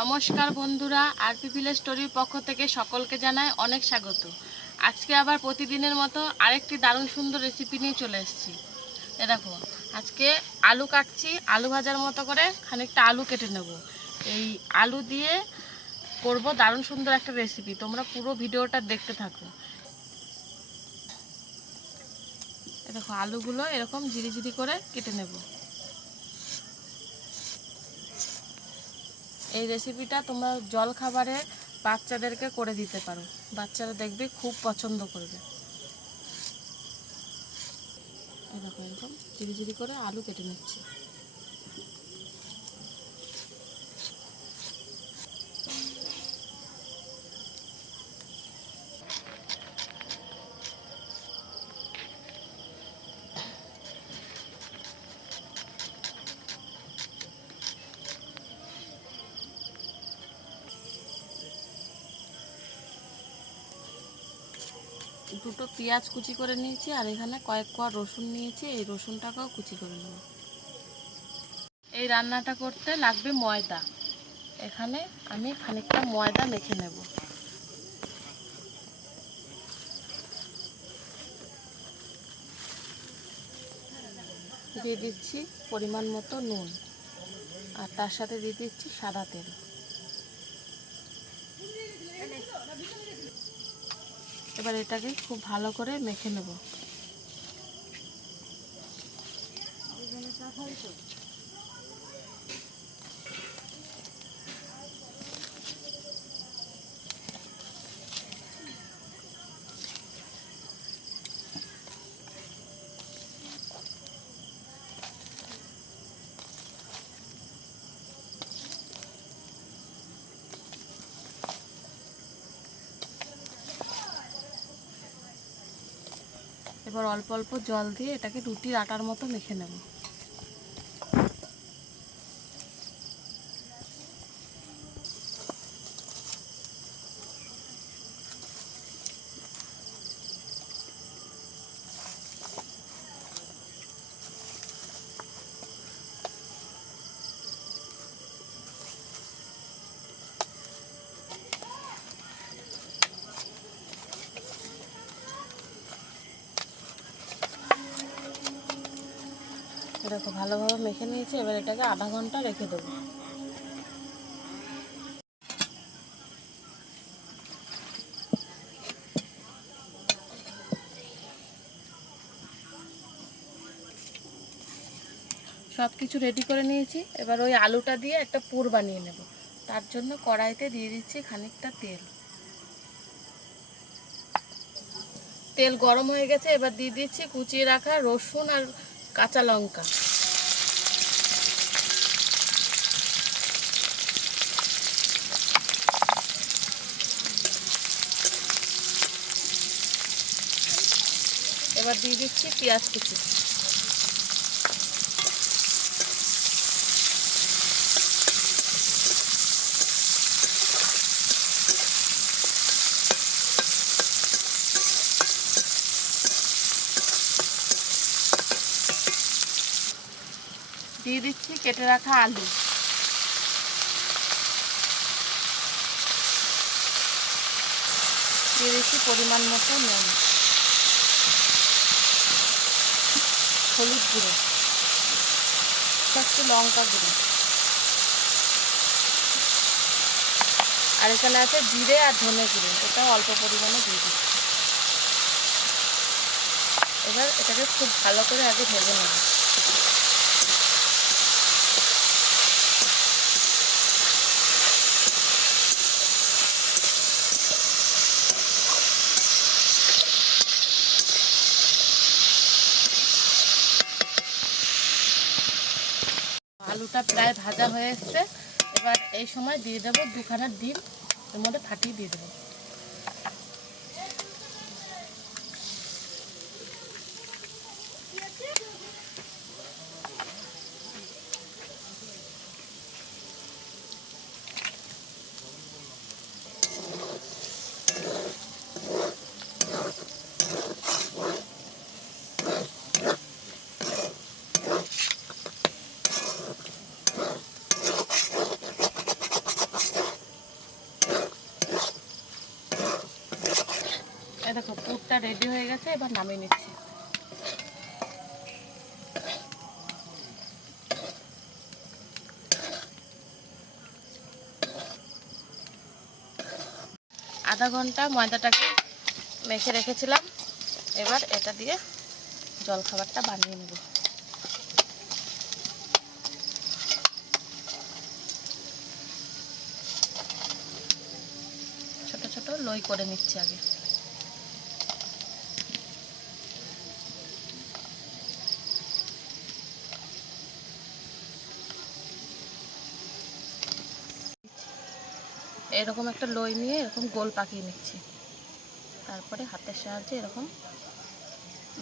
নমস্কার বন্ধুরা, RP village স্টোরির পক্ষ থেকে সকলকে জানাই অনেক স্বাগত। আজকে আবার প্রতিদিনের মতো আরেকটি দারুণ সুন্দর রেসিপি নিয়ে চলে এসেছি। এ দেখো, আজকে আলু কাটছি। আলু ভাজার মতো করে খানিকটা আলু কেটে নেব। এই আলু দিয়ে করব দারুণ সুন্দর একটা রেসিপি। তোমরা পুরো ভিডিওটা দেখতে থাকো। এ দেখো, আলুগুলো এরকম ঝিরি ঝিরি করে কেটে নেব। এই রেসিপিটা তোমরা জল খাবারে বাচ্চাদেরকে করে দিতে পারো। বাচ্চারা দেখবে খুব পছন্দ করবে। এরকম এরকম ঝিরি ঝিরি করে আলু কেটে নিচ্ছি। দুটো পেঁয়াজ কুচি করে নিয়েছি, আর এখানে কয়েক কোয়া রসুন নিয়েছি। এই রসুনটাকেও কুচি করে নেব। এই রান্নাটা করতে লাগবে ময়দা। এখানে আমি খানিকটা ময়দা মেখে নেব। দিয়ে দিচ্ছি পরিমাণ মতো নুন, আর তার সাথে দিয়ে দিচ্ছি সাদা তেল। এবার এটাকে খুব ভালো করে মেখে নেব। এবার অল্প অল্প জল দিয়ে এটাকে রুটির আটার মতো মেখে নেব। দেখো, ভালোভাবে মেখে নিয়েছি। এবার এটাকে আধা ঘন্টা রেখে দেবো। সব কিছু রেডি করে নিয়েছি। এবার ওই আলুটা দিয়ে একটা পুর বানিয়ে নেব। তার জন্য কড়াইতে দিয়ে দিচ্ছি খানিকটা তেল। তেল গরম হয়ে গেছে। এবার দিয়ে দিচ্ছি কুচিয়ে রাখা রসুন আর কাঁচা লঙ্কা। এবার দিয়ে দিচ্ছি পেঁয়াজ কুচি। দিয়ে দিচ্ছি কেটে রাখা আলু। দিয়ে দিচ্ছি পরিমাণ মতো নুন, হলুদ গুঁড়ো, একটু লঙ্কা গুঁড়ো, আর এখানে আছে জিরে আর ধনে গুঁড়ো। এটাও অল্প পরিমাণে দিয়ে দিচ্ছি। এবার এটাকে খুব ভালো করে আগে ভেজে নেব। আলুটা প্রায় ভাজা হয়ে এসছে। এবার এই সময় দিয়ে দেবো দুখানা ডিম। এর মধ্যে ফাটিয়ে দিয়ে দেবো। দেখো পুরটা রেডি হয়ে গেছে, এবার নামিয়ে নিচ্ছি। আধা ঘন্টা ময়দাটাকে মেখে রেখেছিলাম, এবার এটা দিয়ে জলখাবারটা বানিয়ে নেব। ছোট ছোট লই করে নিচ্ছি আগে। এরকম একটা লই নিয়ে এরকম গোল পাকিয়ে নিচ্ছি, তারপরে হাতের সাহায্যে এরকম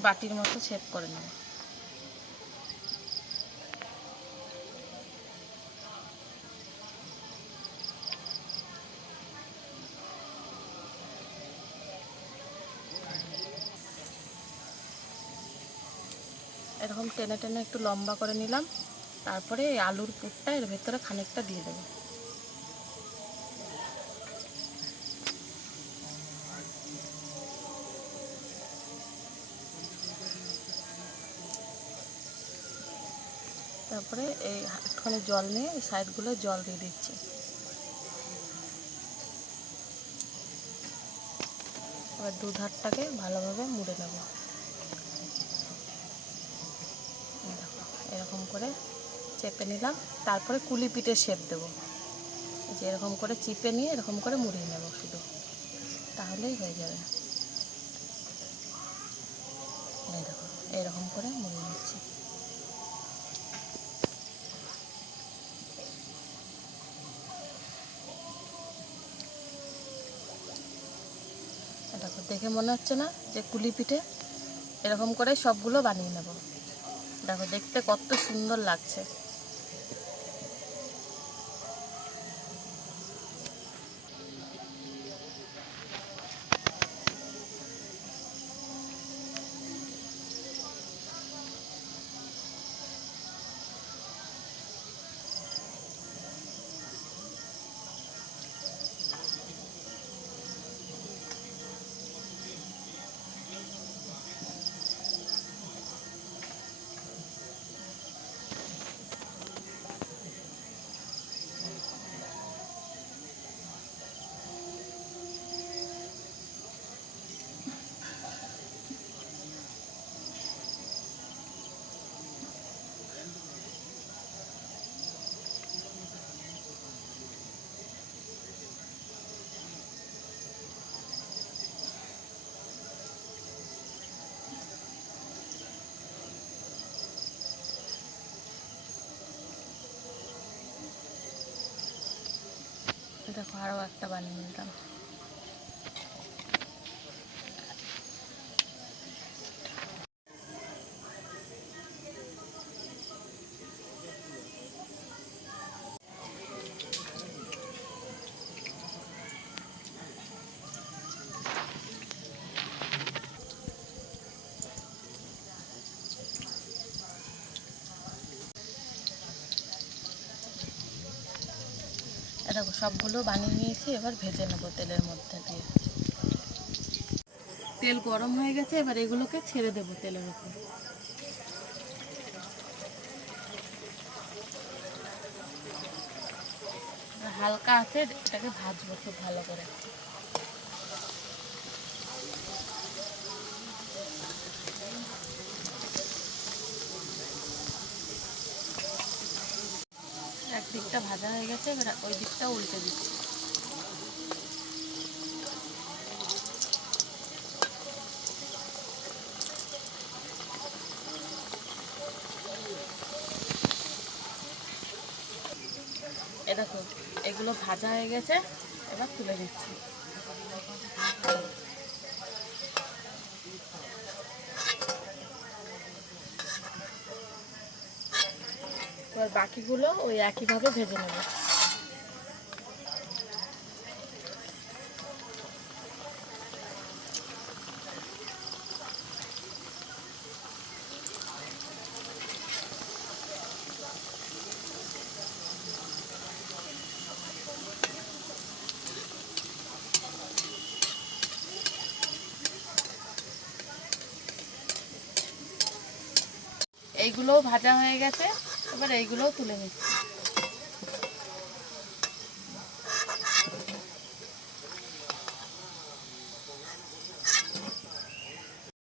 বাটির মতো শেপ করে নেব। এরকম টেনে টেনে একটু লম্বা করে নিলাম, তারপরে এই আলুর পুরটা এর ভেতরে খানিকটা দিয়ে দেবো। তারপরে এই একটুখানি জল নিয়ে এই সাইডগুলো জল দিয়ে দিচ্ছি। এবার দুধারটাকে ভালোভাবে মুড়ে নেব। দেখো এরকম করে চেপে নিলাম, তারপরে কুলি পিঠে শেপ দেবো। যে এরকম করে চিপে নিয়ে এরকম করে মুড়িয়ে নেব শুধু, তাহলেই হয়ে যাবে। এই দেখো এরকম করে মুড়িয়ে নিচ্ছি। দেখো দেখে মনে হচ্ছে না যে কুলি পিঠে? এরকম করে সবগুলো বানিয়ে নেব। দেখো দেখতে কত সুন্দর লাগছে। দেখো আরও একটা বানিয়ে নিলাম। দেখো সবগুলো বানিয়ে নিয়েছি, এবার ভেজে নেবো তেলের মধ্যে দিয়ে। তেল গরম হয়ে গেছে, এবার এগুলোকে ছেড়ে দেবো তেলের উপর। হালকা আছে, এটাকে ভাজবো খুব ভালো করে। একদিকটা ভাজা হয়ে গেছে, এবার ওই দিকটা উল্টে দিচ্ছি। এ দেখো এগুলো ভাজা হয়ে গেছে, এবার তুলে দিচ্ছি। এবার বাকিগুলো ওই একইভাবে ভেজে নেব। এইগুলোও ভাজা হয়ে গেছে, এবার এইগুলোও তুলে নিচ্ছি।